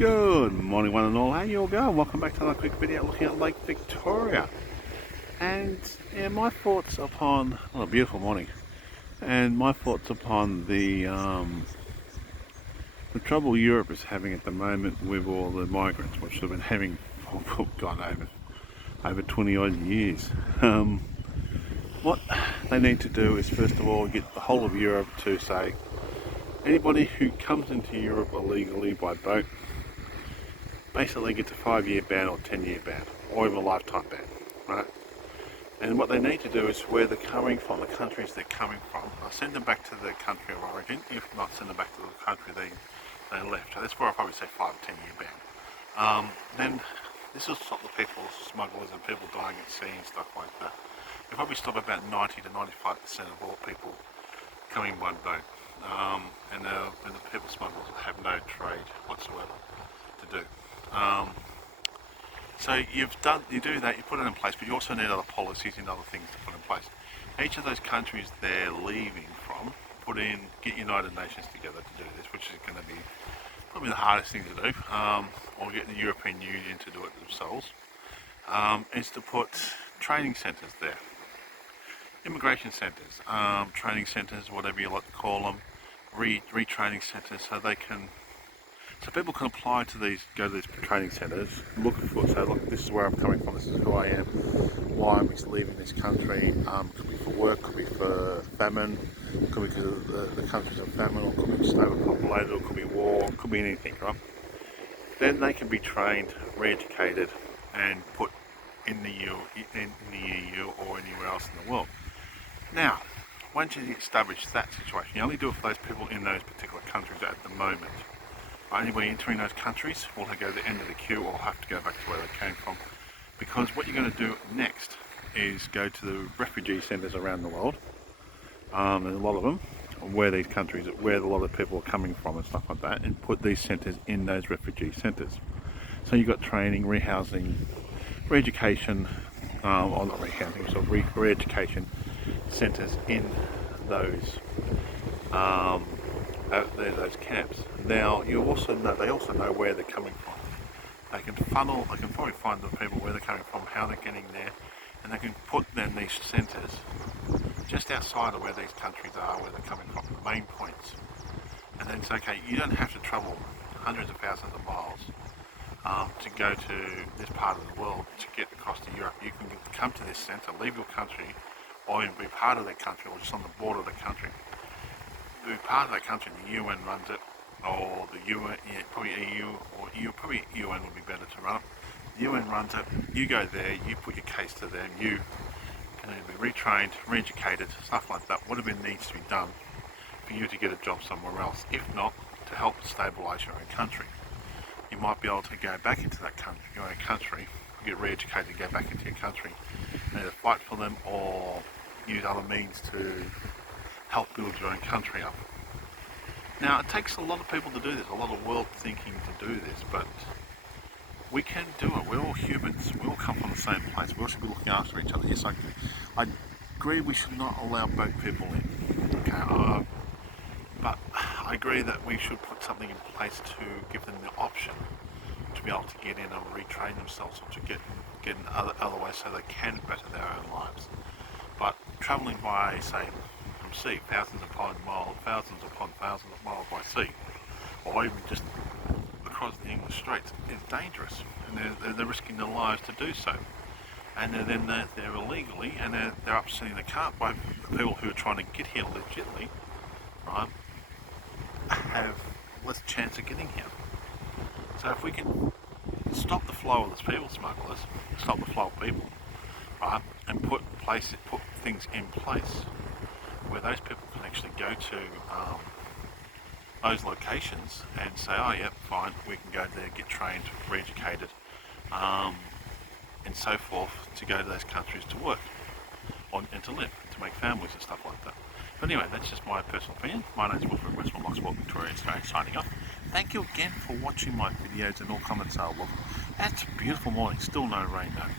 Good morning one and all, how you all going? Welcome back to another quick video looking at Lake Victoria. And yeah, my thoughts upon, well, a beautiful morning, and my thoughts upon the trouble Europe is having at the moment with all the migrants, which they've been having for God, over 20 odd years. What they need to do is first of all get the whole of Europe to say, anybody who comes into Europe illegally by boat basically gets a 5-year ban or 10-year ban, or even a lifetime ban, right? And what they need to do is where they're coming from, the countries they're coming from, send them back to the country of origin. If not, send them back to the country they left. So that's where I'll probably say 5 or 10-year ban. Then this will stop the people, smugglers and people dying at sea and stuff like that. It'll probably stop about 90 to 95% of all people coming by boat. And the people smugglers will have no trade whatsoever to do. So you do that, you put it in place, but you also need other policies and other things to put in place. Each of those countries they're leaving from, get United Nations together to do this, which is going to be probably the hardest thing to do, or get the European Union to do it themselves, is to put training centres there. Immigration centres, training centres, whatever you like to call them, retraining centres, so people can apply to these, go to these training centres, say, look, this is where I'm coming from, this is who I am, why I'm leaving this country. Could be for work, could be for famine, could be because of the countries of famine, or could be just overpopulated, or could be war, could be anything, right? Then they can be trained, re-educated, and put in the EU or anywhere else in the world. Now, once you establish that situation, you only do it for those people in those particular countries at the moment. Anybody entering those countries will go to the end of the queue or have to go back to where they came from, because what you're going to do next is go to the refugee centres around the world. There's a lot of them, where these countries, where a lot of people are coming from and stuff like that, and put these centres in those refugee centres. So you've got training, rehousing, re-education, or not rehousing, so re-education centres in those those camps. Now you also know, they also know where they're coming from. They can probably find the people where they're coming from, how they're getting there, and they can put then these centres just outside of where these countries are, where they're coming from, the main points. And then it's okay, you don't have to travel hundreds of thousands of miles to go to this part of the world to get across to Europe. You can come to this centre, leave your country, or even be part of that country, or just on the border of the country. Be part of that country, the UN runs it, or the UN, yeah, probably EU, or EU, probably UN would be better to run it. The UN runs it, you go there, you put your case to them, you can either be retrained, re-educated, stuff like that, whatever needs to be done for you to get a job somewhere else. If not, to help stabilise your own country. You might be able to go back into that country, your own country, get re-educated, go back into your country, and either fight for them or use other means to help build your own country up. Now, it takes a lot of people to do this, a lot of world thinking to do this, but we can do it. We're all humans. We all come from the same place. We all should be looking after each other. Yes, I agree we should not allow boat people in. Okay, but I agree that we should put something in place to give them the option to be able to get in and retrain themselves, or to get in other ways so they can better their own lives. But travelling by, say, sea, thousands upon thousands of miles by sea, or even just across the English Straits, is dangerous, and they're risking their lives to do so. And then they're illegally, and they're upsetting the cart by people who are trying to get here legitimately, right, have less chance of getting here. So if we can stop the flow of these people smugglers, stop the flow of people, right, and put things in place where those people can actually go to those locations and say, oh yeah, fine, we can go there, get trained, re-educated, and so forth, to go to those countries to work and to live, to make families and stuff like that. But anyway, that's just my personal opinion. My name's Wilfred Westmore, Loch, Victoria, Australia, signing off. Thank you again for watching my videos, and all comments are welcome. That's a beautiful morning, still no rain though.